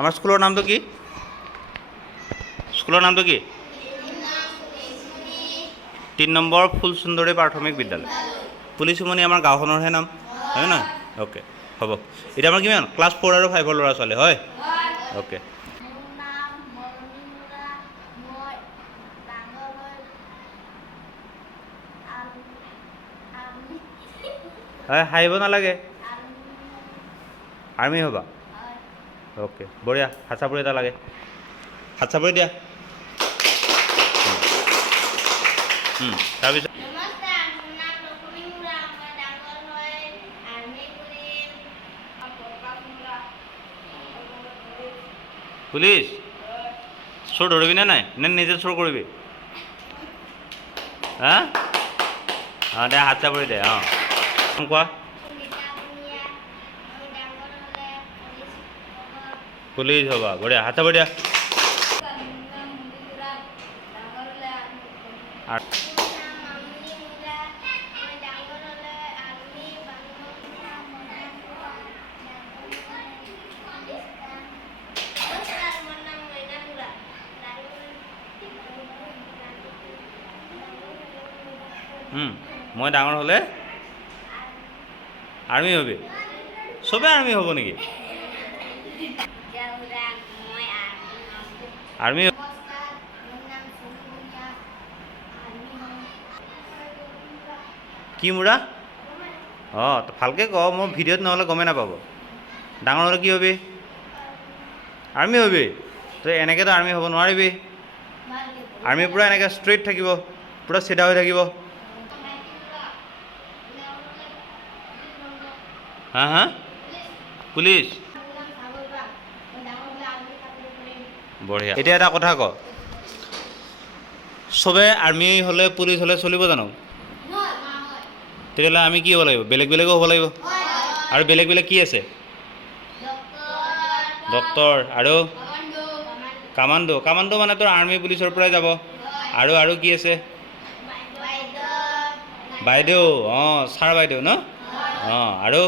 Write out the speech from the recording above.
আমাৰ স্কুলৰ নামটো কি? স্কুলৰ নামটো কি? 3 নম্বৰ ফুলসুন্দৰী প্ৰাথমিক বিদ্যালয়। পুলিচুমনি আমাৰ গাঁওখনৰহে নাম হয় নহয়? অ'কে, হ'ব। এতিয়া আমাৰ কিমান ক্লাছ 4 আৰু 5ৰ ল'ৰা ছোৱালী হয়? অ'কে। হয়, হাঁহিব নালাগে। আৰ্মি হ'বা? অ'কে, বঢ়িয়া। হাত চাপৰি এটা লাগে। হাত চাপৰি দিয়া। তাৰপিছত পুলিচ চোৰ ধৰিবি নে নাই? নে নিজে চোৰ কৰিবি? হা? অঁ, দে হাত চাপৰি দে। অঁ, কোৱা। পুলিচ হ'বা, বঢ়িয়া। হাত চাপৰি দিয়া। মই ডাঙৰ হ'লে আৰ্মি হবি? চবে আৰ্মি হ'ব নেকি? আৰ্মি কি মুৰা? অঁ, ভালকৈ ক, মই ভিডিঅ'ত নহ'লে গমেই নাপাব। ডাঙৰ হ'লে কি হবি? Army hobby? তই এনেকৈতো আৰ্মি হ'ব নোৱাৰিবি। আৰ্মি পূৰা এনেকৈ ষ্ট্ৰেইট থাকিব, পূৰা চিধা হৈ থাকিব। হা হা? পুলিচ? বঢ়িয়া। এতিয়া এটা কথা ক, চবে আৰ্মি হ'লে পুলিচ হ'লে চলিব জানো? তেতিয়াহ'লে আমি কি হ'ব লাগিব? বেলেগ বেলেগো হ'ব লাগিব। আৰু বেলেগ বেলেগ কি আছে? ডক্তৰ আৰু কামাণ্ডো। কামাণ্ডো মানে তোৰ আৰ্মি পুলিচৰ পৰাই যাব। আৰু কি আছে? বাইদেউ। অঁ, ছাৰ বাইদেউ ন? অঁ, আৰু